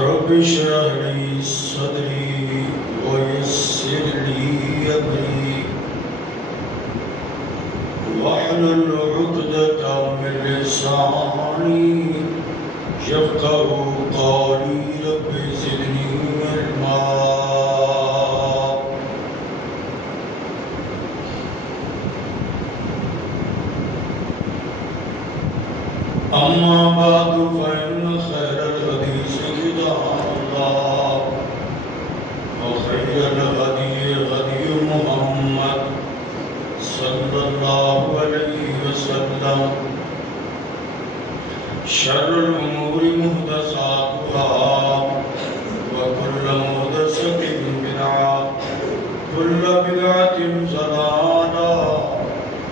رب اشرح لي صدري ويسر لي أمري واحلل عقدة من لساني يفقهوا قولي رب زدني علما أما بعد فإن خير الحديث كتاب الله وخير الهدي هدي محمد صلى الله عليه وسلم شر الأمور محدثاتها وكل محدثة بدعة كل بدعة ضلالة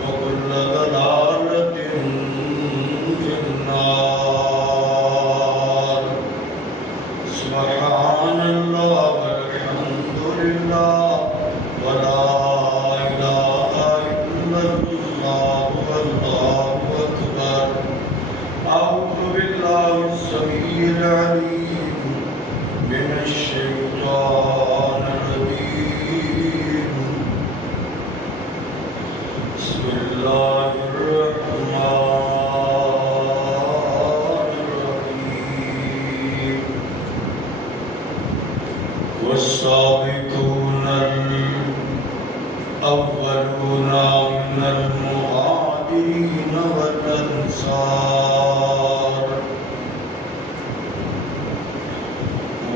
وكل ضلالة في النار سبحان الله والحمد لله ولا إله إلا الله والله أكبر أعوذ بالله السميع العليم من الشيطان الرجيم بسم الله الرحمن الرحيم والسابقون الأولون من المهاجرين والأنصار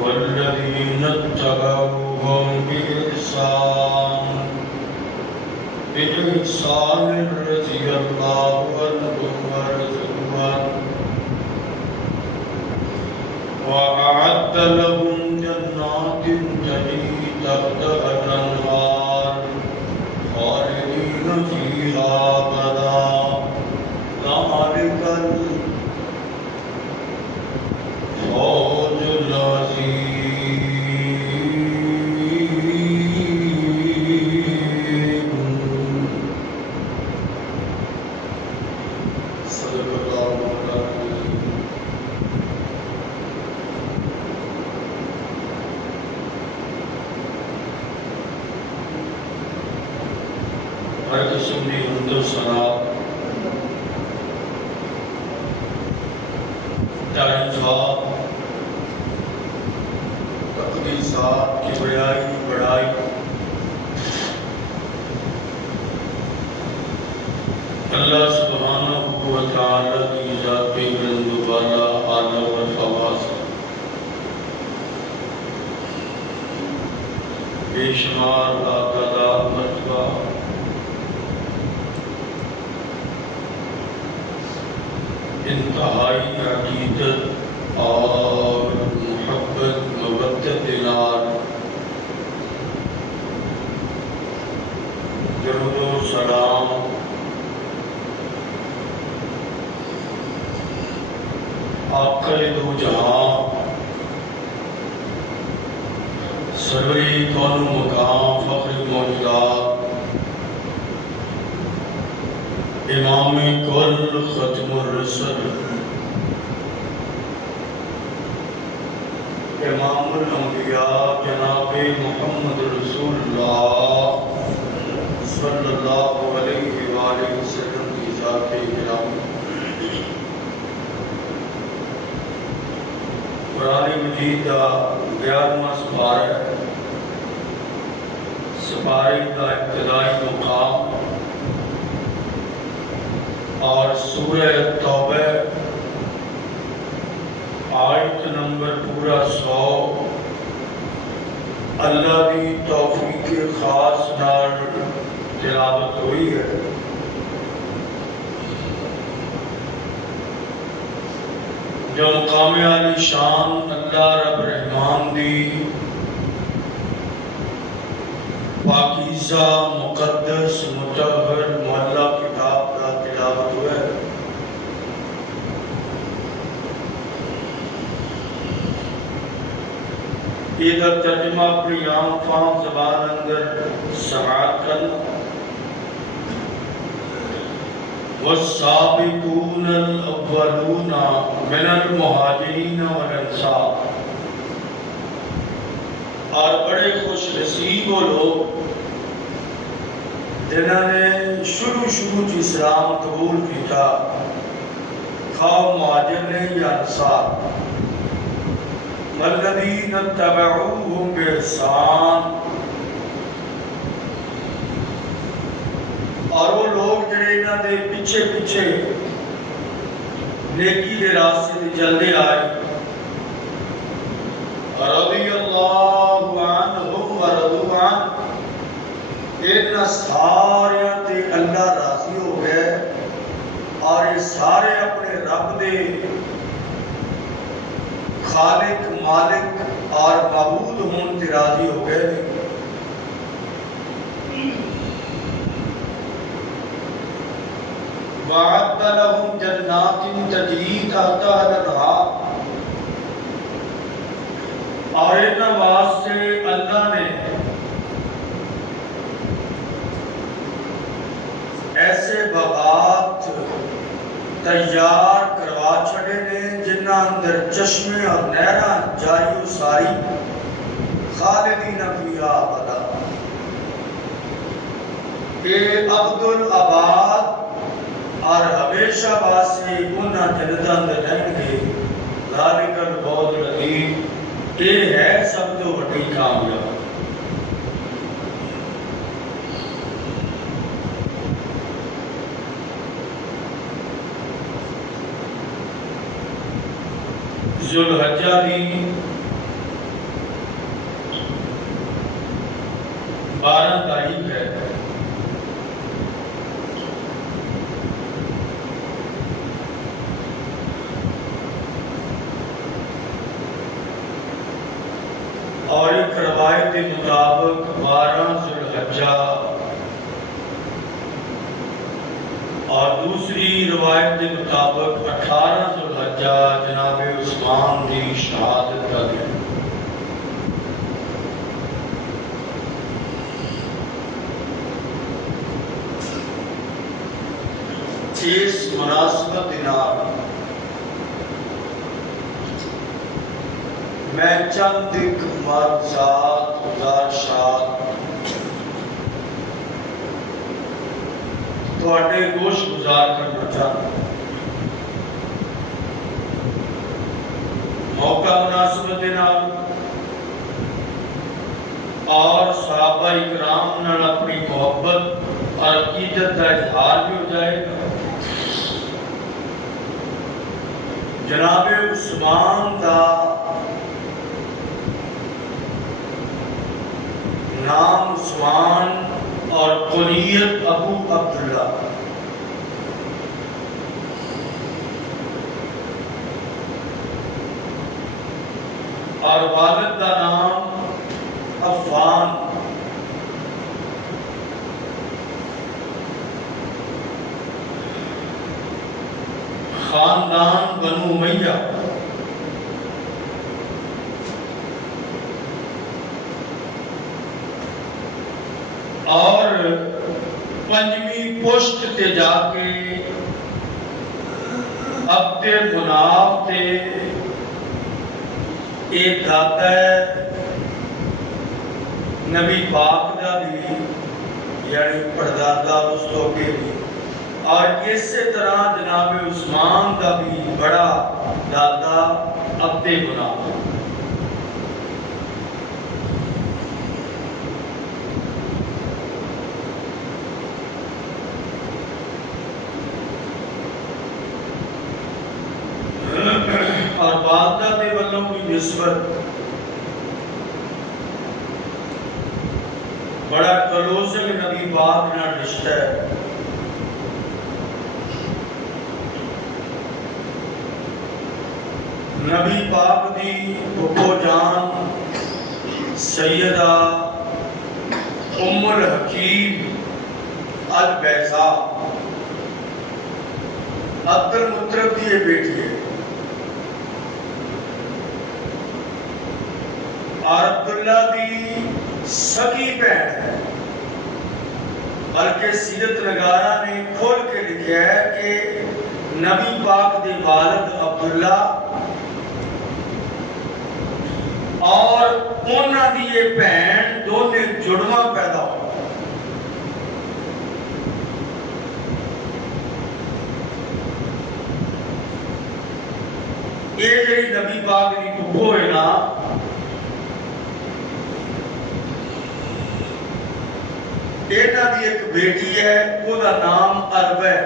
والذين اتبعوهم بإحسان رضي الله عنهم ورضوا عنه وأعد لهم جنات تجري تحتها الأنهار خالدين فيها أبدا ذلك الفوز العظيم صدق الله العظيم ہر قسم کی حمد و ثنا تعریفات تقدیسات کی بڑائی اللہ سبحانہ و تعالی کی ذاتی بلند و بالا اعلی و فواز بے شمار لاعداد مرتبہ انتہائی عقیدت اور محبت مودت نار درود و سلام آقا دو جہاں سروری کون مقام فخر موجودات امام کل ختم الرسل امام الانبیاء جناب محمد رسول اللہ صلی اللہ علیہ وآلہ وسلم کی ذات کرام قرآن مجید کا 11واں سپارے کا ابتدائی مقام اور سورہ توبہ آیت نمبر پورا 100 اللہ کی توفیق خاص نال تلاوت ہوئی ہے۔ جو مقام عالی شان اللہ رب رحمان دی پاکیزہ مقدس مطہر معلیٰ کتاب کا تلاوت ہوئے۔ ادھر ترجمہ اپنی عام فام زبان اندر سماعت کرنا. والسابقون الاولون من المہاجرین والانصار. اور بڑے خوش نصیب وہ لوگ جنہوں نے شروع اسلام قبول کیا، خواہ مہاجر نے یا انصار. والذین اتبعوہم بإحسان. اور وہ لوگ جڑے انہاں دے پیچھے نیکی دے راستے تے چلدے آئے. رضی اللہ عنہم ورضوا عنہ. انہاں سارے تے اللہ راضی ہو گئے اور یہ سارے اپنے رب دے خالق، مالک اور معبود ہون تے راضی ہو گئے. وَأَعَدَّ لَهُمْ جَنَّاتٍ تَجْرِي تَحْتَهَا الْأَنْهَارُ. اور ان واسطے اللہ نے ایسے باغات تیار کروا چھڑے نے جنہاں اندر چشمے اور نہراں جاری و ساری. خالدین فیہا ابدا. اے عبدالآباد اور ہمیشہ واسطے انہاں جنتاں اندر رہیں گے. ذالک الفوز العظیم. یہ ہے سب تو بڑی کامیاب. ذوالحجہ دی 12 تاریخ ہے. اور ایک روایت کے مطابق 12 ذوالحجہ اور دوسری روایت کے مطابق 18 ذوالحجہ جناب عثمان کی شہادت کا دن. اس مناسبت نال میں چند ایک مرزات گزارشات تھوڑے گوش گزار کرنا چاہتا ہوں. موقع مناسبت نال اور صحابہ اکرام نال اپنی محبت اور عقیدت کا اظہار بھی ہو جائے گا. جناب عثمان کا نام عثمان اور کنیت ابو عبداللہ. اور والد کا نام عفان. خاندان بنو امیہ. اور 5ویں پشت تے جا کے عبد مناف تے ایک دادا ہے نبی پاک دا بھی یعنی پردادا اس تو کے بھی. اور اسی طرح جناب عثمان کا بھی بڑا دادا عبد مناف. اور والدہ دے والوں کی نسبت بڑا کلوزنگ نبی پاک نہ رشتہ ہے. نبی پاک دی بھپو جان سیدہ ام الحکیم البیضاء عبد المطلب دی یہ بیٹی ہے. اور عبداللہ دی سکی بہن ہے، بلکہ سیرت نگارہ نے کھول کے لکھا ہے کہ نبی پاک دے والد عبداللہ اور انہاں دی یہ بہن دونوں جڑواں پیدا ہو۔ یہ جڑی نبی پاک دی پھپھو ہے نا، اینا دی ایک بیٹی ہے، وہ دا نام عرب ہے،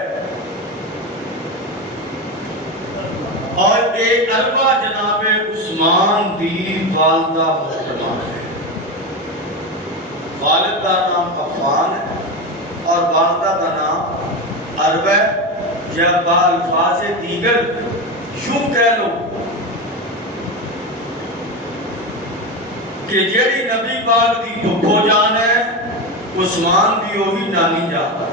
اور ایک عربہ جناب عثمان دی والدہ محترمہ ہے۔ والد کا نام عفان ہے اور والدہ کا نام عرب ہے، یا بالفاظ دیگر یوں کہہ لو کہ جیڑی نبی پاک دی پھپھو جان ہے، عثمان دی وہی نانی جان ہے۔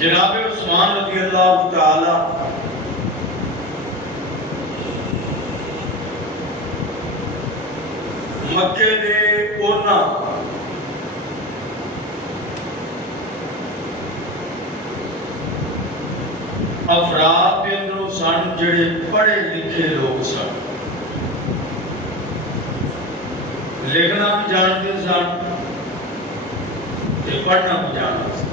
جناب عثمان رضی اللہ تعالی مکے دے اونا افراد کے اندروں سن جڑے پڑھے لکھے لوگ سن، لکھنا بھی جانتے سن تے پڑھنا بھی جانتے سن۔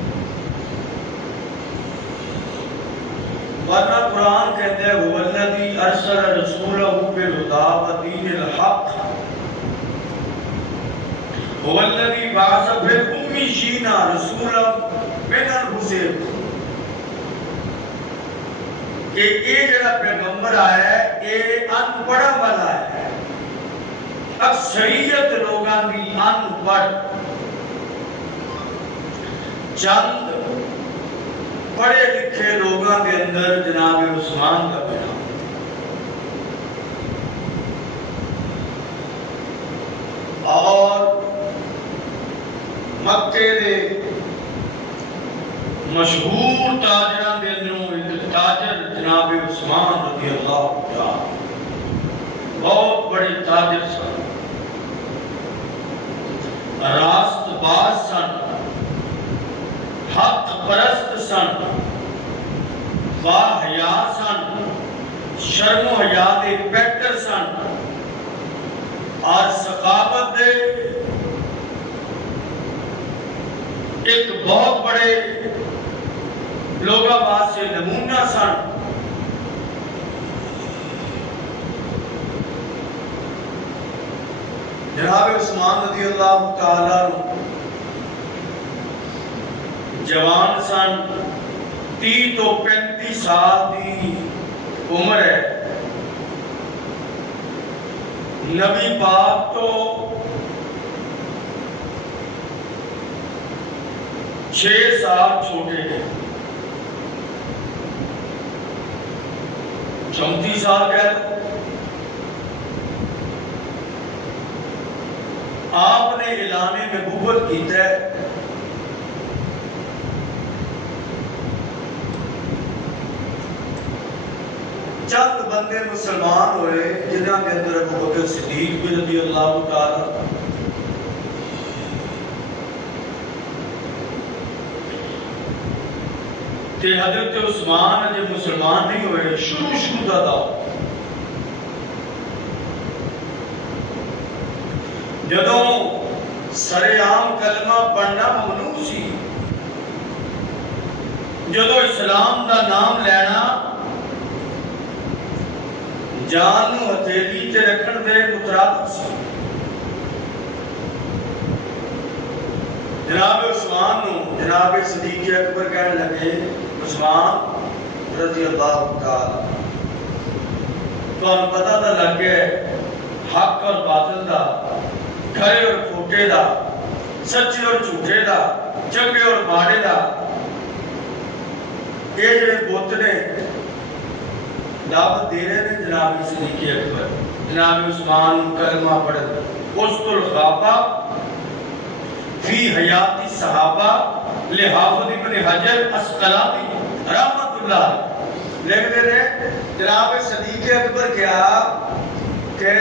ورنہ قرآن کہتے ہیں وَالَّذِي أَرْسَلَ رَسُولَهُ بِالْهُدَىٰ وَدِينِ الْحَقِّ وَالَّذِي بَعَثَ فِي الْأُمِّيِّينَ رَسُولًا مِنْ أَنفُسِهِمْ، کہ یہ جڑا پیغمبر آیا ہے یہ ان پڑھا والا ہے، اکثریت لوگاں دی ان پڑھ، چند پڑھے لکھے لوگاں کے اندر جناب عثمان کا بیان۔ اور مکے دے مشہور تاجران دے اندروں ایک تاجر جناب عثمان رضی اللہ تعالی، بہت بڑے تاجر سن، راست باز سن، حق پرست سن، با حیا سن، شرم و حیا دے پیکر سن، اور ثقافت دے ایک بہت بڑے لوگاں باز سے نمونہ سن۔ جناب عثمان رضی اللہ تعالیٰ جوان سن، 30 تو 35 سال دی عمر ہے، نبی پاک تو 6 سال چھوٹے ہیں، 34 سال کہہ دو۔ آپ نے اعلان نبوت کیتا ہے، چند بندے مسلمان ہوئے جنہاں کے اندر ابو بکر صدیق بھی رضی اللہ تعالی، کہ حضرت عثمان جب مسلمان نہیں ہوئے شروع دا جدوں سر عام کلمہ پڑھنا ممنوع سی، جدوں اسلام دا نام لینا جان نو ہتھیلی تے رکھن دے مترادف سی، جناب عثمان نو جناب صدیق اکبر کہنے لگے عثمان رضی اللہ تعالی، تو ہم پتہ تھا لگ گئے حق اور باطل دا، کھرے اور کھوٹے دا، سچے اور جھوٹے دا، چنگے اور ماڑے دا، یہ جڑے بت نے دعوت دے رہے ہیں جناب صدیق اکبر، جناب عثمان کلمہ پڑھ اسطل خوابہ فی حیاتی صحابہ لحافظ ابن حجر اسقلانی رحمت اللہ لکھ دے رہے جناب صدیق اکبر کیا کہ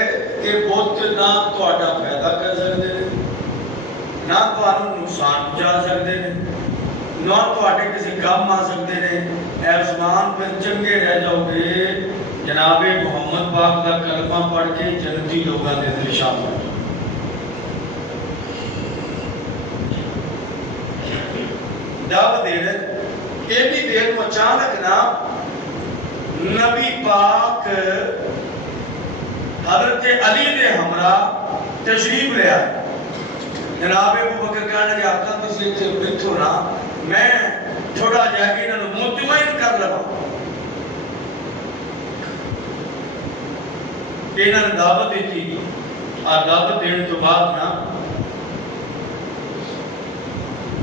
یہ بت نہ تہاڈا فائدہ کر سکتے ہیں نہ تہانوں نقصان پہنچا سکتے ہیں نہ تہاڈے کسی کام آ سکتے ہیں اے عثمان پھر چنگے رہ جاؤ گے جناب محمد پاک کا کلمہ پڑھ کے جنتی لوگاں دے اندر شامل ہو دعوت دے رہے ایڈی دیر کو اچانک نا نبی پاک حضرت علی نے ہمراہ تشریف لے آئے جناب ابو بکر کہنے لگے آقا تسی اتنے بیٹھو نا میں تھوڑا جا کے انہوں مطمئن کر لگا انہوں نے دعوت دی تھی اور دعوت دینے تو بعد نا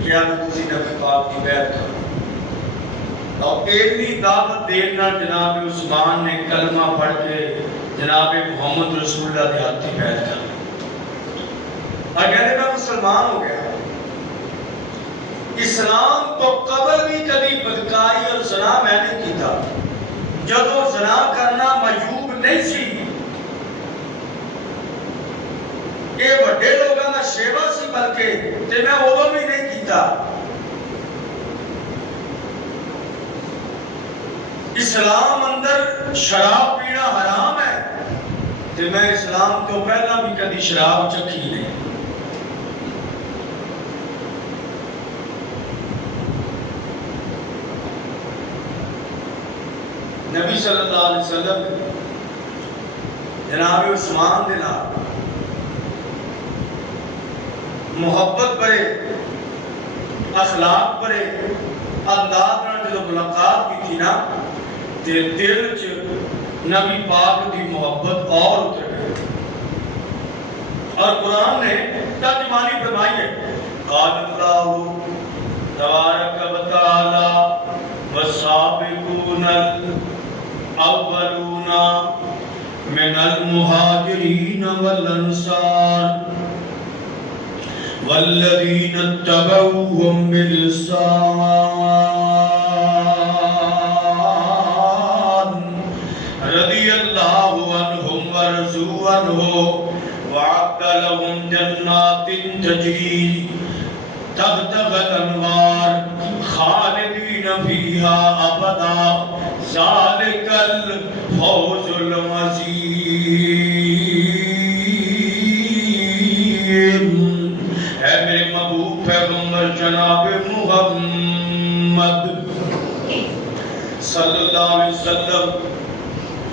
کیا میں تسی نبی پاک کی بیعت کروں اور ایڈی دعوت دینا جناب عثمان نے کلمہ پڑھ کے جناب محمد رسول اللہ دے ہاتھی بیعت کر لی اور کہنے میں مسلمان ہو گیا اسلام تو قبل بھی کبھی بدکاری اور زنا میں نے کی تھا جدو زنا کرنا معیوب نہیں سی یہ بڑے لوگاں کا شیوا سی بلکہ تے میں وہ بھی نہیں کیتا اسلام اندر شراب پینا حرام ہے تے میں اسلام تو پہلا بھی کبھی شراب چکھی نہیں نبی صلی اللہ علیہ وسلم جناب عثمان دینا محبت بڑے اخلاق بڑے انداز نہ جو ملاقات کی تھی نا تے دل چ نبی پاک دی محبت اور اتر گئی اور قرآن نے ترجمانی فرمائی ہے قال اللہ تبارک و تعالی والسابقون الاولون من المہاجرین والانصار والذین اتبعوهم بإحسان رضی اللہ عنہم ورضوا عنہ وعد لهم جنات تجری تحتها الانہار خالدین فیہا ابدا ذالک الفوز العظیم اے میرے محبوب پیغمبر جناب محمد صلی اللہ علیہ وسلم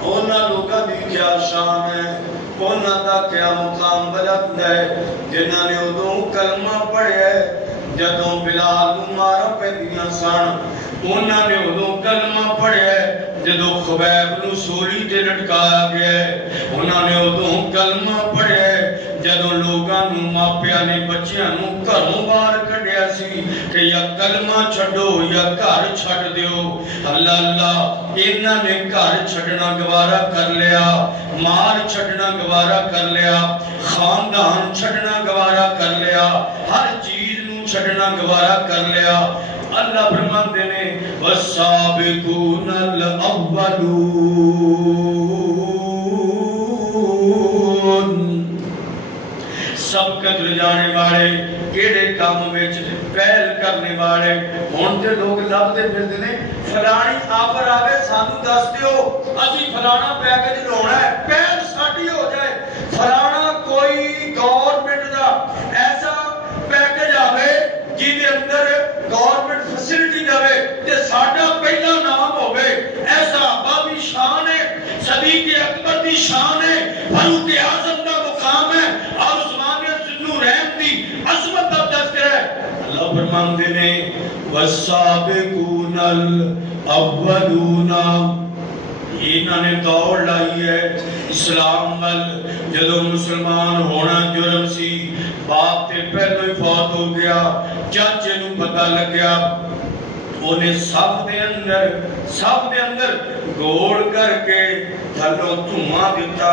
انہاں لوگاں دی کیا شان ہے انہاں دا کیا مقام بلند ہے جنہاں نے ادوں کلمہ پڑھیا ہے جدوں بلال نوں مارا پیندیاں سن انہاں نے ادوں کلمہ پڑھیا ہے جدوں خبیب نوں سولی تے لٹکایا گیا ہے انہاں نے ادوں کلمہ پڑھیا ہے جدوں لوگاں نوں ماپیاں نے بچیاں نوں گھروں باہر کڈیا سی کہ یا کلمہ چھڈو یا گھر چھڈ دیو اللہ اللہ انہاں نے گھر چھڈنا گوارا کر لیا مال چھڈنا گوارا کر لیا خاندان چھڈنا گوارا کر لیا ہر چیز نوں چھڈنا گوارا کر لیا اللہ فرماندے نے والسابقون الاولون سبقت لے جانے والے کیڑے کام وچ پہل کرنے والے ہن تے لوگ لبدے پھردے نے فلانی آفر آوے سانو دس دیو اسی فلانا پیکج لونا ہے پہل ساڈی ہو جائے فلانا کوئی گورنمنٹ دا ایسا پیکج آوے جی دے اندر گورنمنٹ فیسلٹی دے تے ساڈا پہلا نام ہوے ایسا بابی شان ہے صدیق اکبر دی شان ہے فاروق اعظم دا مقام ہے اور عثمان ذو رحم دی عظمت دا تذکرہ ہے اللہ فرماندے نے والسابقون الاولون انہاں نے دوڑ لائی ہے اسلام ول جدوں مسلمان ہونا جرم سی باپ تے پہلو ہی فوت ہو گیا چاچے نوں پتہ لگیا انہیں سب دے اندر گوڑ کر کے تھلوں دھواں دیتا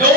2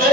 2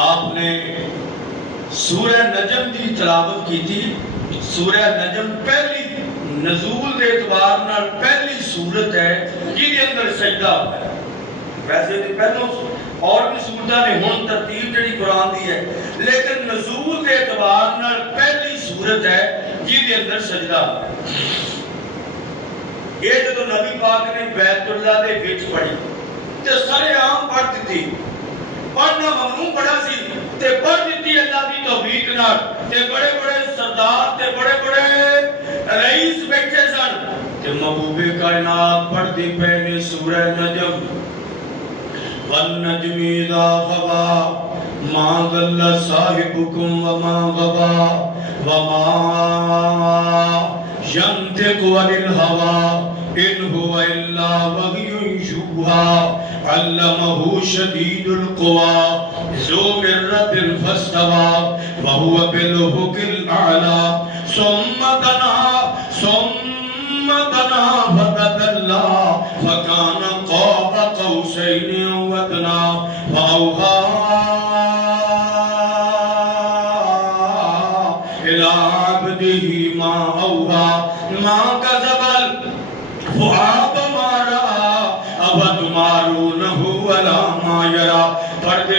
آپ نے سورہ نجم کی تلاوت کی تھی. سورہ نجم پہلی نزول دے اعتبار نال پہلی سورت ہے جہدے اندر سجدہ ہوتا ہے. ویسے تو پہلوں اور بھی سورتاں نے ہن ترتیب جڑی قرآن دی ہے، لیکن نزول دے اعتبار نال پہلی سورت ہے جہدے اندر سجدہ ہوتا ہے. یہ جدو نبی پاک نے بیت اللہ دے وچ پڑھی تے سارے عام پڑھ دیتی. پڑھنا ممنوع پڑھا سی تے پڑھ دیتی اللہ دی توفیق نال. تے بڑے بڑے سردار تے بڑے بڑے رئیس بیٹھے سن تے محبوب کائنات پڑھدی پے نے سورہ نجم. والنجم اذا هوى ما ضل صاحبكم وما غوى وما ينطق عن الهوى إن هو إلا وحي يوحى علمه شديد القوى ذو مرة فاستوى وهو بالأفق الأعلى ثم دنا فتدلى فكان قاب قوسين أو أدنى فأوحى إلى عبده ما أوحى ما كذب الفؤاد ما رأى أفتمارونه ولا ما يرى. پڑھتے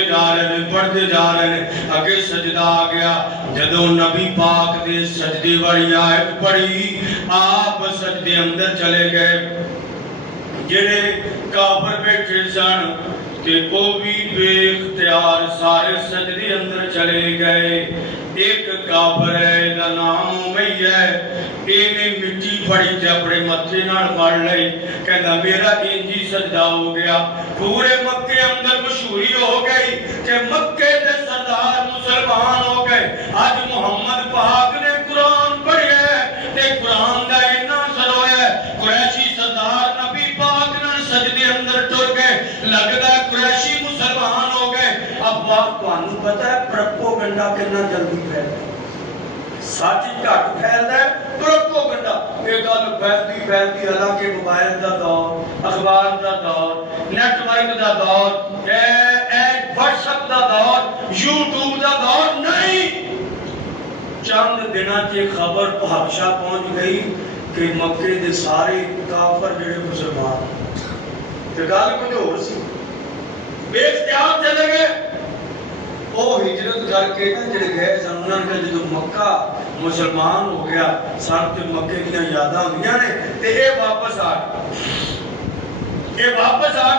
جا رہے ہیں اگے سجدہ آ گیا. جدو نبی پاک دے سجدے والی آیت پڑھی آپ سجدے اندر چلے گئے. جڑے کافر بیٹھے سن کہ وہ بھی بے اختیار سارے سجدے اندر چلے گئے. ایک کافر ہے دا نام امیہ ہے. اینے مٹی پڑی تے اپنے متھے نال مار لئی. کہنا میرا انجی سجدہ ہو گیا. پورے مکے اندر مشہوری ہو گئی کہ مکے دے سردار مسلمان ہو گئے. آج محمد پاک نے قرآن پڑھیا ہے تے قرآن دا اتنا اثر ہویا ہے. قریشی سردار نبی پاک نے سجدے اندر ٹر گئے. لگتا ہے قریشی مسلمان ہو گئے. اب بات تانوں پتہ ہے پروپیگنڈا کتنا جلدی پھیلتا ہے. سچ گھٹ پھیلتا ہے پروپیگنڈا. یہ گل پھیلتی حالانکہ موبائل دا دور، اخبار دا دور، نیٹ ورک دا دور، واٹس ایپ دا دور، یوٹیوب دا دور نہیں. چند دنوں سے خبر بھاشا پہنچ گئی کہ مکے دے سارے کافر جڑے مسلمان تے گل کچھ ہور سی. بے اختیار چلے گئے. وہ ہجرت کر کے جڑے گئے سن انہاں نے جدو مکہ مسلمان ہو گیا سن تے مکے دیاں یاداں ہوندیاں نے تے اے واپس آ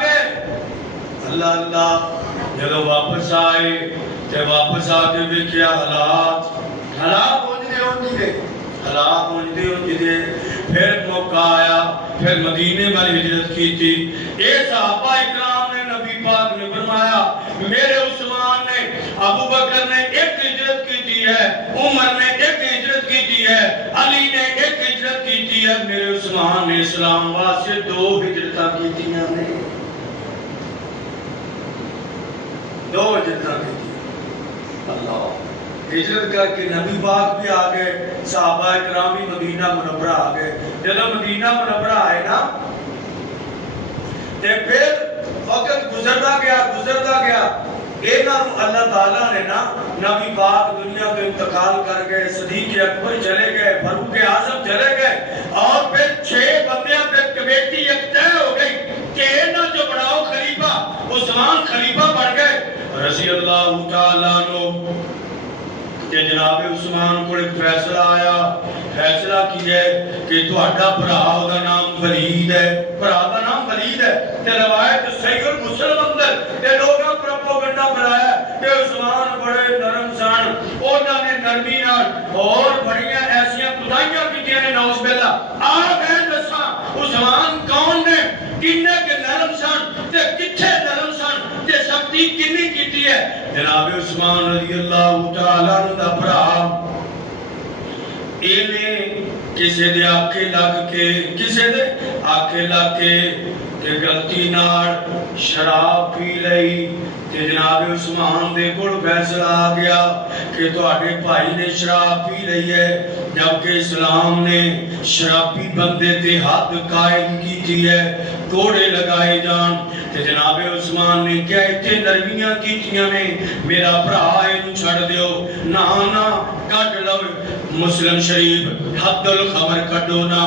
گئے. اللہ اللہ جدو واپس آئے تے واپس آ کے ویکھیا حالات پہنچتے دے. پھر موقع آیا پھر مدینے والی ہجرت کی تھی. اے صحابہ اکرام نے نبی پاک نے فرمایا میرے عثمان نے، ابو بکر نے ایک ہجرت کی تھی ہے، عمر نے ایک ہجرت کی تھی ہے، علی نے ایک ہجرت کی تھی ہے. میرے عثمان نے اسلام واسطے 2 ہجرتاں کی تھی ہیں. 2 ہجرتاں کی تھی. اللہ ہجرت کر کے نبی پاک بھی آ گئے، صحابہ اکرام بھی مدینہ منورہ آ گئے. جب مدینہ منورہ آئے نا تے پھر وقت گزرتا گیا. اللہ تعالیٰ نے نا نبی پاک دنیا کے انتقال کر گئے. صدیق اکبر چلے گئے، فاروق اعظم چلے گئے اور پھر 6 بندیاں پہ کمیٹی ایک طے ہو گئی کہ انہاں جو بڑھاؤ خلیفہ عثمان خلیفہ بن گئے رضی اللہ تعالیٰ عنہ. کہ جناب عثمان کو ایک فیصلہ آیا. فیصلہ کیا ہے کہ تہاڈا بھرا دا نام ولید ہے، بھرا دا نام ولید ہے. تے روایت صحیح مسلم اندر تے لوگاں پروپیگنڈا بنایا کہ عثمان بڑے نرم سن. انہاں نے نرمی نال اور بڑیاں ایسیاں خدائیاں کیتیاں نے نعوذ باللہ. آ میں دساں عثمان کون نے، کنے کے نرم سن تے کتھے نرم سن تے سختی کنی کیتی ہے. جناب عثمان رضی اللہ تعالیٰ عنہ دا بھرا ایویں کسے دے آکھے لگ کے تے غلطی نال شراب پی لئی. تے جناب عثمان دے کول فیصلہ آ گیا کہ تہاڈے بھائی نے شراب پی لئی ہے جبکہ اسلام نے شرابی بندے تے حد قائم کی ہے، کوڑے لگائے جان، تے جناب عثمان نے کیا اتنے نرمیاں کیتیاں نے، میرا بھرا اینو چھڑ دیو، نا کٹ لو۔ مسلم شریف حد الخمر کٹو نا،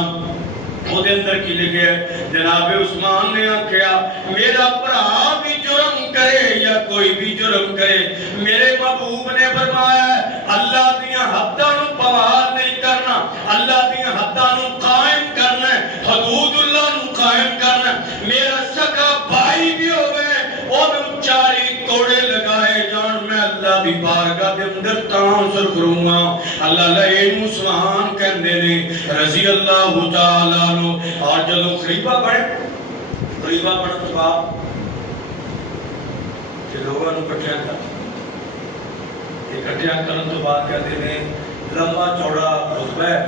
وہ دے اندر کی لکھے ہے، جناب عثمان نے کہا میرا بھرا بھی جرم کرے یا کوئی بھی جرم کرے، میرے محبوب نے فرمایا اللہ دیاں حداں نوں پامال نہیں کرنا، اللہ دیاں حداں نوں قائم کرنا، حدود اللہ نوں قائم کرنا۔ میرا سکا بھائی بھی ہوئے اونوں 40 کوڑے لگائے جان، میں اللہ دی بارگاہ دے اندر تاثر کروں گا۔ اللہ لئے عثمان کہندے نے رضی اللہ تعالیٰ عنہ، اور جدوں خلیفہ بنے تو بعد کہ لوگوں نے اکٹھیاں کرن تو بعد کہتے ہیں لمبا چوڑا خطبہ ہے،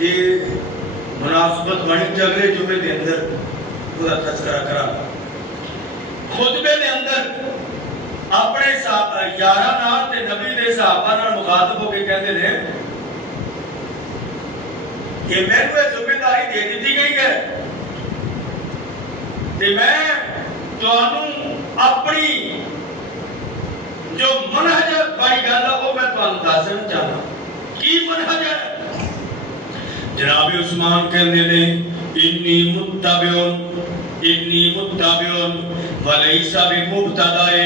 یہ مناسبت بنی اگلے جمعے دے اندر پورا تذکرہ کرا۔ خطبے دے اندر اپنے یاراں نال تے نبی دے صحابہ نال مخاطب ہو کے کہتے ہیں کہ میں کو ذمہ داری دے دیتی گئی ہے کہ میں تانوں اپنی جو منہج بھائی گل ہے وہ میں تانوں دسنا چاہنا، کی منہج ہے؟ جناب عثمان کہندے نے انی متبعون ولیس بمبتدئ،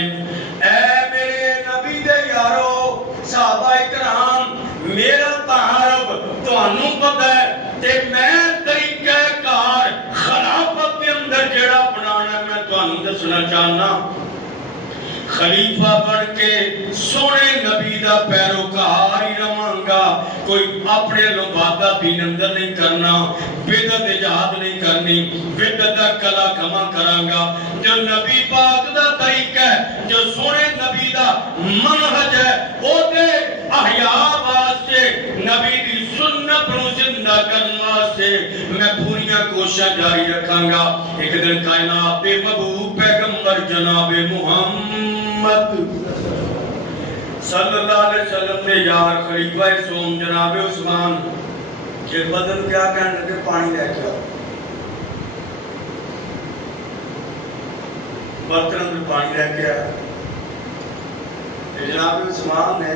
اے میرے نبی دے یارو صحابہ کرام، میرا تعارف تانوں پتہ ہے تے میں طریقہ کار خلافت کے اندر جڑا بنانا میں تانوں دسنا چاہنا۔ خلیفہ بن کے سونے نبی دا پیروکار ہی رہاں گا، کوئی اپنے لبادہ دین اندر نہیں کرنا، بدعت ایجاد نہیں کرنی، بدعت دا کلا کما کراں گا۔ جو نبی پاک دا طریقہ ہے، جو سونے نبی دا منہج ہے، او دے احیاء واسطے نبی دی سنت نو زندہ کرنے واسطے میں پوریاں کوششاں جاری رکھاں گا۔ ایک دن کائنات دے محبوب پیغمبر جناب محمد صلی اللہ علیہ وسلم نے یار خلیفہ سوم جناب عثمان کے بدن کیا کہنے لگے پانی لے کے آؤ، برتن میں پانی لے کے آیا۔ جناب عثمان نے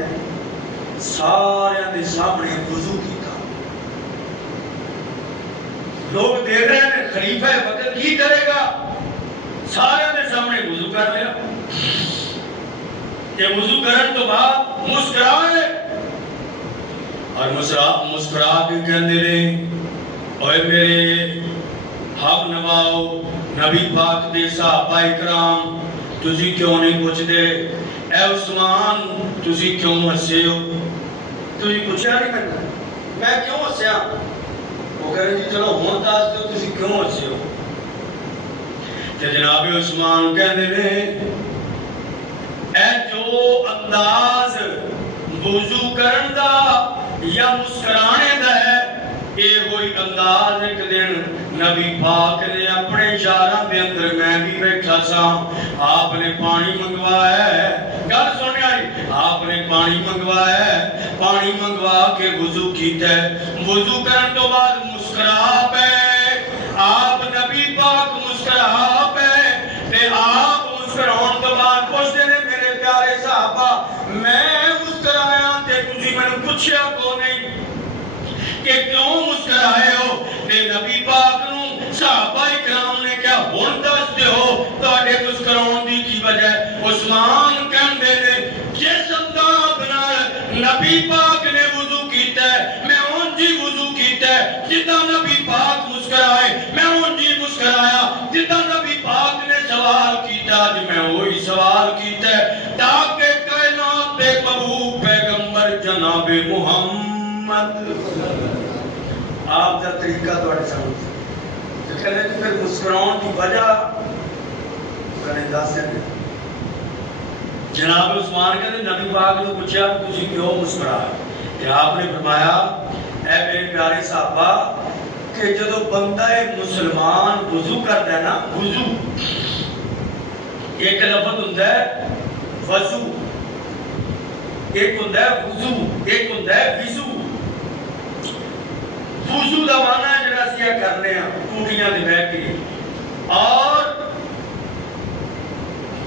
سارے دے سامنے وضو کیتا، لوگ دیکھ رہے ہیں خلیفہ وقت کی کرے گا، سارے دے سامنے وضو کر لیا کہ وضو کرن تو بعد مسکرائے اور مسکرا کے کہندے نے اوے میرے حق نواؤ نبی پاک دے صحابہ کرام، تسی کیوں نہیں پوچھ دے اے عثمان تسی کیوں ہسے ہو؟ تسی پوچھا نہیں میں کیوں ہسیا؟ وہ کہہ رہے جی چلو ہون دس دو تسی کیوں ہسے ہو؟ کہ جناب عثمان کہندے نے اے جو انداز وضو کرن دا یا مسکرانے دا ہے، اے وہی انداز ایک دن نبی پاک نے اپنے یاراں دے اندر میں بھی بیٹھا سا، آپ نے پانی منگوایا ہے، گل سنیا آپ نے پانی منگوایا ہے، پانی منگوا کے وضو کیتا ہے، وضو کرن تو بعد مسکرا پے، آپ نبی پاک مسکرا پے تے آپ مسکراؤن تو بعد پوچھتے نے میرے پیارے صحابہ میں مسکرایا تے تسی میں نے پوچھیا کو نہیں کہ کیوں مسکرائے ہو؟ تے نبی پاک نو صحابہ اکرام نے کیا ہون دس دے ہو تواڈے مسکراؤن دی کی وجہ ہے؟ عثمان کہندے نے جس انداز نال نبی پاک نے وضو کیتا ہے میں اون جی وضو کیتا ہے، جتنا نبی پاک مسکرائے میں اون جی مسکرایا، جتنا نبی پاک نے سوال کیتا جی میں وہی سوال کیتا ہے، تاکہ کائنات دے محبوب پیغمبر جناب محمد آپ دا طریقہ تواڈے سامنے تے کہنے پھر مسکراؤن کی وجہ کہنے دس دے۔ جناب عثمان کہتے نبی پاک نے پوچھا تسی کیوں مسکرائے؟ کہ آپ نے فرمایا اے میرے پیارے صحابہ کہ جدو بندہ مسلمان وضو کرتا ہے نا، وضو ایک لفظ ہوتا ہے وضو، ایک ہوتا ہے وضو، ایک ہوتا ہے وضو۔ وضو دا مانا ہے جڑا سیا کرنے ہیں ٹوٹیاں دے بہ کے، اور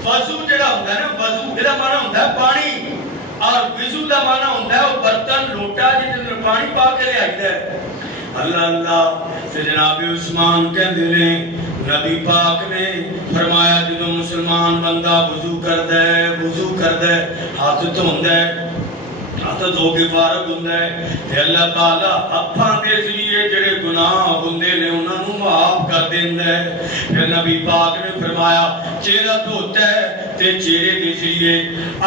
وضو جڑا ہوتا ہے نا، وضو دا مانا ہوتا ہے پانی، اور وضو دا مانا ہوتا ہے وہ برتن لوٹا جس میں پانی پا کے لے آئیتا ہے۔ اللہ اللہ سے جناب عثمان کہندے نے نبی پاک نے فرمایا جدوں مسلمان بندہ وضو کردا ہے ہاتھ دھوندا ہے، ہاتھ دھو کے فارغ ہوندا ہے تے اللہ تعالی ہتھاں دے ذریعے جڑے گناہ ہوندے نے انہاں نوں معاف کر دیندا ہے۔ پھر نبی پاک نے فرمایا چہرہ دھوتا ہے تے چہرے دے ذریعے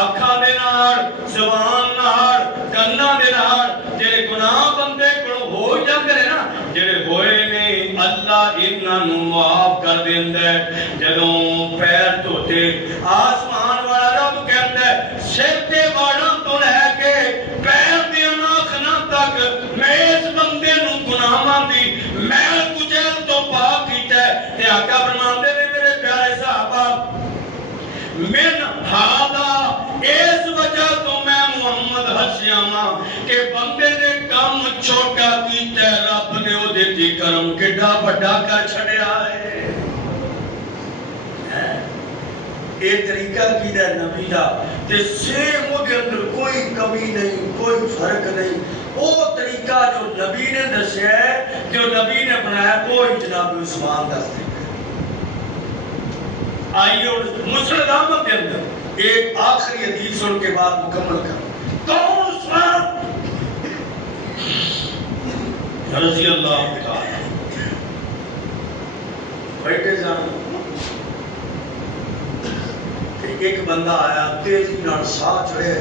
اکھاں دے نال، زبان نال، کناں دے نال جڑے گناہ بندے کول ہو جاندے نے نا، جڑے ہوئے نے اللہ انہاں نوں معاف کر دیندا ہے۔ جدوں پیر دھوتے آسمان والا رب کہندا ہے سر تے واڑاں تو لے کے پیر دے ناخناں تک میں اس بندے نوں گناہاں دی میل کچیل تو پاک کیتا ہے۔ تے آقا فرماندے نے میرے پیارے صحابہ من ہادا اس وجہ تو میں محمد ہسیاں کہ بندے نے کام چھوٹا کیتا ہے رب نے او دے کرم کڈا بڑا کر چھڑیا ہے۔ اے طریقہ کیدا نبی دا تے سیم او دے اندر کوئی کمی نہیں، کوئی فرق نہیں۔ او طریقہ جو نبی نے دسیا ہے، جو نبی نے بنایا، کوئی جناب عثمان دستے آئیے اور مسند احمد کے اندر ایک آخری حدیث سن کے بعد مکمل کر کون عثمان رضی اللہ تعالی بیٹھے جان ایک بندہ آیا تیزی نال ساہ چڑھے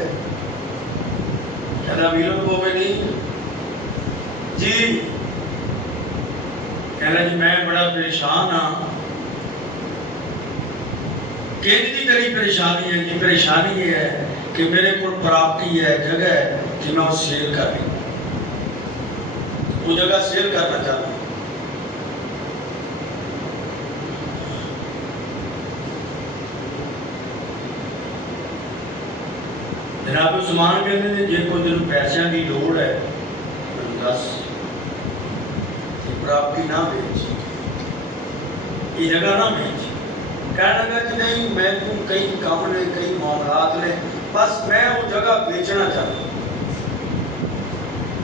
کہنا میرے کو میں نہیں جی، کہنا جی میں بڑا پریشان ہاں۔ کہنی دی تیری پریشانی ہے؟ جی پریشانی یہ ہے کہ میرے کو پراپرٹی ہے، جگہ ہے کہ میں اس سیل کر رہی ہوں، وہ جگہ سیل کرنا چاہتا ہوں۔ جناب عثمان کہتے ہیں جے کو جنہوں پیسیاں کی لوڑ ہے دس پراپرٹی نہ بیچ، یہ جگہ نہ بیچ۔ کہنے لگا کہ نہیں میں کئی کام نے، کئی معاملات نے، بس میں وہ جگہ بیچنا چاہتا ہوں۔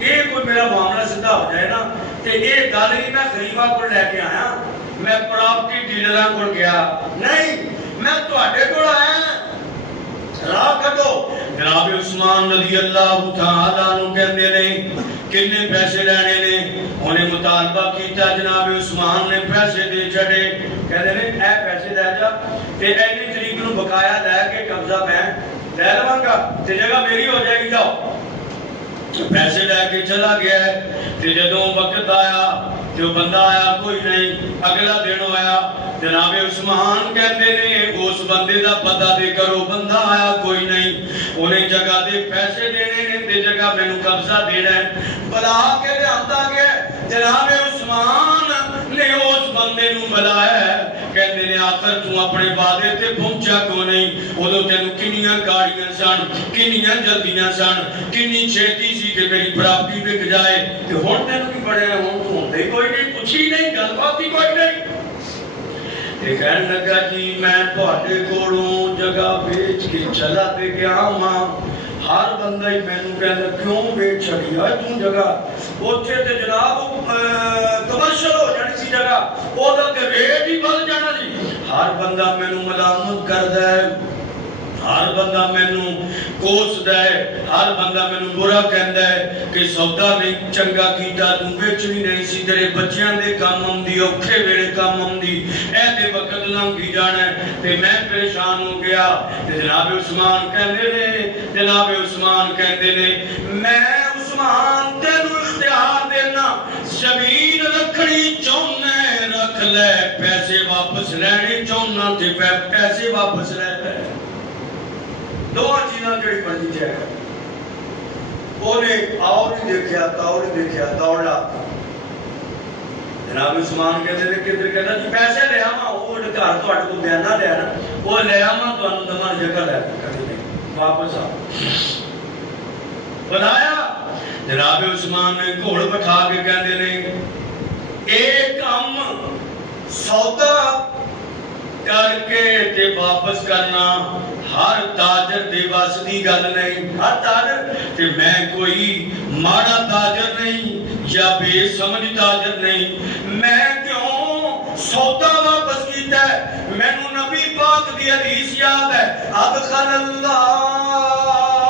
یہ کوئی میرا معاملہ سدھا ہو جائے نا تو یہ گل ہی میں خلیفہ کو لے کے آیا، میں پراپرٹی ڈیلراں کو گیا نہیں، میں تواڈے کول آیا راہ کڈو۔ جناب عثمان رضی اللہ تعالیٰ عنہ کہندے نے کنے پیسے لینے نے، انہیں مطالبہ کیتا، جناب عثمان نے پیسے دے چھڑے، کہندے نے اے پیسے لے جا تے اینی طریق نو بقایا لے کے قبضہ میں لے لواں گا تے جگہ میری ہو جائے گی، جاؤ۔ پیسے لے کے چلا گیا ہے تے جدوں وقت آیا جو بندہ آیا کوئی نہیں، اگلا دن آیا جناب عثمان کہندے نے اس بندے دا پتہ دے کرو، بندہ آیا کوئی نہیں، انہیں جگہ دے پیسے دینے نے تے جگہ میں نو قبضہ دینا ہے۔ بلا کے لے آتا گیا جناب عثمان نے اس بندے نو بلایا ہے، کہندے نے آخر تو اپنے وعدے تے پہنچا کو نہیں، ادو تینوں کنیاں گاڑیاں سن، کنیاں جلدیاں سن، کنی چھیتی سی کہ میری پراپرٹی بک جائے، تے ہن تینوں کی بڑے ہیں، ہن تو ہوندے کوئی نہیں، پوچھی نہیں، گل بات ہی کوئی نہیں۔ تے کہن لگا جی میں تواڈے کولوں جگہ بیچ کے چلا تے گیا ہاں، ہر بندہ ہی مینوں کہندا کیوں بیچ چھڑی ہے تو جگہ، اوتھے تے جناب کمرشل ہو جانی سی جگہ، اودا تے ریٹ ہی بڑھ جانا سی۔ ہر بندہ مینوں ملامت کردا ہے، ہر بندہ مینوں کوسدا ہے، ہر بندہ مینوں برا کہندا ہے کہ سودا نہیں چنگا کیتا، تو بیچنی نہیں سی، تیرے بچیاں دے کام آندی، اوکھے ویلے کام آندی، اے دے وقت لنگھی جانا ہے، تے میں پریشان ہو گیا۔ تے جناب عثمان کہندے نے میں عثمان تینوں اختیار دینا، زمین رکھنی چاہنا ہے رکھ لے، پیسے واپس لینے چاہنا تے پیسے واپس لے لے، دو چیزاں جڑی مرضی جائے گا۔ انہیں آؤ نہیں دیکھیا، تاؤ نہیں دیکھیا، دوڑا۔ جناب عثمان کہتے ہیں کدھر کہنا جی پیسے لے آما، وہ گھر تواڈے کول بیانہ لیا نا، وہ لے آما تانوں دمان جگہ لے کے واپس آؤ۔ بلایا جناب عثمان نے گھوڑ بٹھا کے کہندے نے ایک کام سودا کر کے تے واپس کرنا ہر تاجر دے بس دی گل نہیں ہر تاجر تے میں کوئی ماڑا تاجر نہیں یا بے سمجھ تاجر نہیں میں کیوں سودا واپس کیتا ہے مینوں نبی پاک دی حدیث یاد ہے ادخل اللہ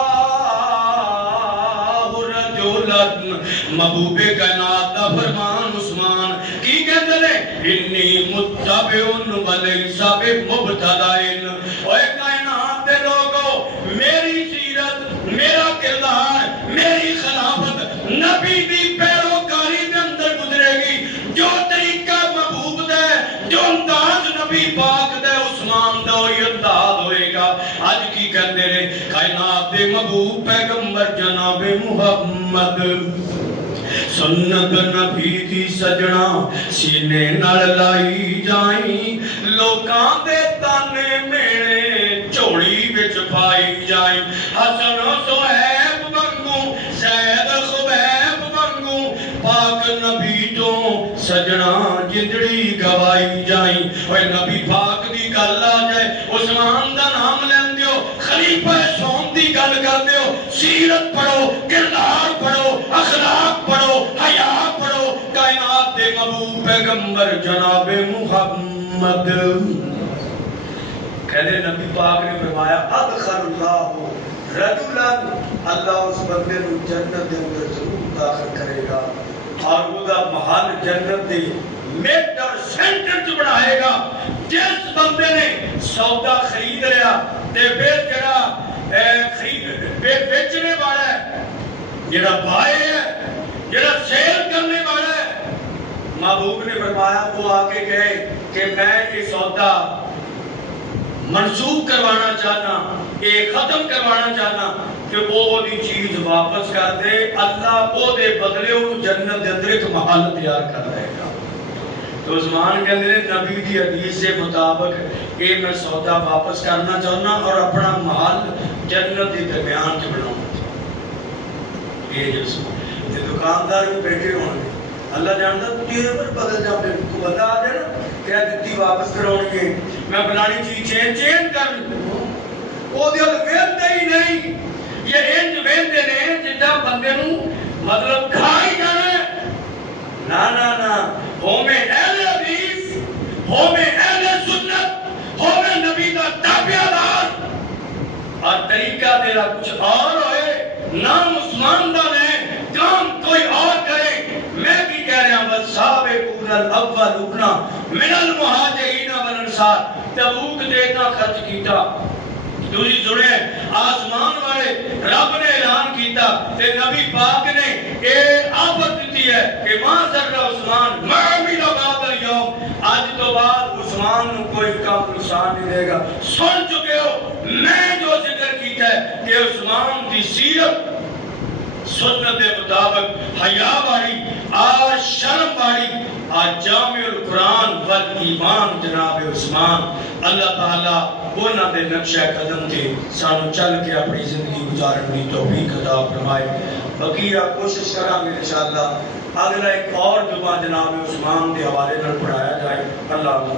محبوب کائنات دا فرمان عثمان کی کہتے ہیں انی متبعن ولیس بمبتدئن اے کائنات دے لوگو میری سیرت میرا کردار میری خلافت نبی دی پیروکاری دے اندر گزرے گی جو طریقہ محبوب دے جو انداز نبی پاک دے عثمان دا وہی انداز ہوئے گا آج کی کہتے ہیں کائنات دے محبوب پیغمبر جناب محمد سنت نبی دی سجنا سینے نال لائی جائیں لوکاں دے تانے میڑے چوڑی وچ پائی جائیں حسن و صہیب وانگوں زید خبیب وانگوں پاک نبی تو سجنا جندڑی گوائی جائیں اوے نبی پاک دی گل آ جائے عثمان دا نام لین دیو خلیفہ سوم دی گل کر دیو سیرت پڑھو کردار پڑھو اخلاق پڑھو حیا پڑھو کائنات دے محبوب پیغمبر جناب محمد کہتے نبی پاک نے فرمایا ادخل اللہ رجلا اللہ اس بندے نو جنت دے اندر ضرور داخل کرے گا اور وہ دا محل جنت دے میٹر سینٹر چ بنائے گا جس بندے نے سودا خرید لیا تے پھر جڑا بیچنے والا ہے جڑا بائے ہے جڑا سیل کرنے والا ہے محبوب نے فرمایا وہ آ کے کہے کہ میں یہ سودا منسوخ کروانا چاہنا یہ ختم کروانا چاہنا کہ وہ دی چیز واپس کر دے اللہ وہ دے بدلے وہ جنت دے اندر ایک محل تیار کر دے گا تو عثمان کہتے ہیں نبی دی حدیث سے مطابق کہ میں سودا واپس کرنا چاہنا اور اپنا محل جنت دی درمیان کے بناؤں یہ جو دکاندار بھی بیٹھے ہونے اللہ جانتا تیرے پر بدل جا پھر تو بندہ آ جائے نا کہہ دیتی واپس کراؤں گے میں بلانی چیز چین کر لوں وہ دیل ویندے ہی نہیں یہ انج ویندے نے جدہ بندے نو مطلب کھائی جانے نا ہومیں اہل حدیث ہومیں اہل سنت ہومیں نبی کا تابعدار اور طریقہ تیرا کچھ اور ہوئے نام عثمان دا نے کام کوئی اور کرے میں کی کہہ رہا ہوں والسابقون الاولون من المہاجرین والانصار تبوک دیتا خرچ کیتا دوسری سنے آسمان والے رب نے اعلان کیتا تے نبی پاک نے ایک آفت دیتی ہے کہ ماں ذرہ عثمان معامل بعد اليوم آج تو بعد عثمان کوئی کام نقصان نہیں دے گا سن چکے ہو میں جو ذکر کیتا ہے کہ عثمان دی سیرت سنت دے مطابق حیا والی آج شرم والی آج جامع القرآن والایمان جناب عثمان اللہ تعالیٰ انہاں دے نقشہ قدم تے سانو چل کے اپنی زندگی گزارن کی توفیق عطا فرمائے بقیہ کوشش کریں گے انشاءاللہ اگلا ایک اور جمعہ جناب عثمان دے حوالے نال پڑھایا جائے اللہ